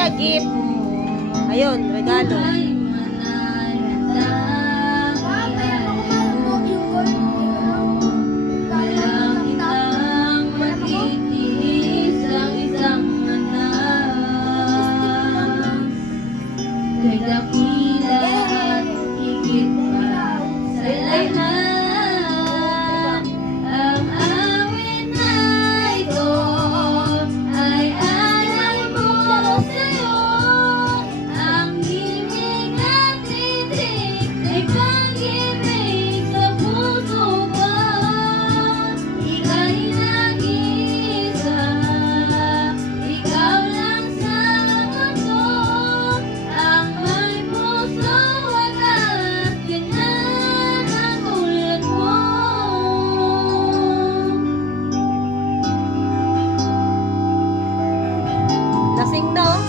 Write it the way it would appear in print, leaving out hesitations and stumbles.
niya, gift. Ayun, regalo. Kay dakila at higit pa sa lahat, ang awit na ito ay alay mo sa'yo. Ang himig at titig ay pag-ibig sa puso ko. Ika'y nag-iisa, ikaw lang sa mundo. Ang may puso wagas, ganyan ang tulad mo. Lasing na, oh.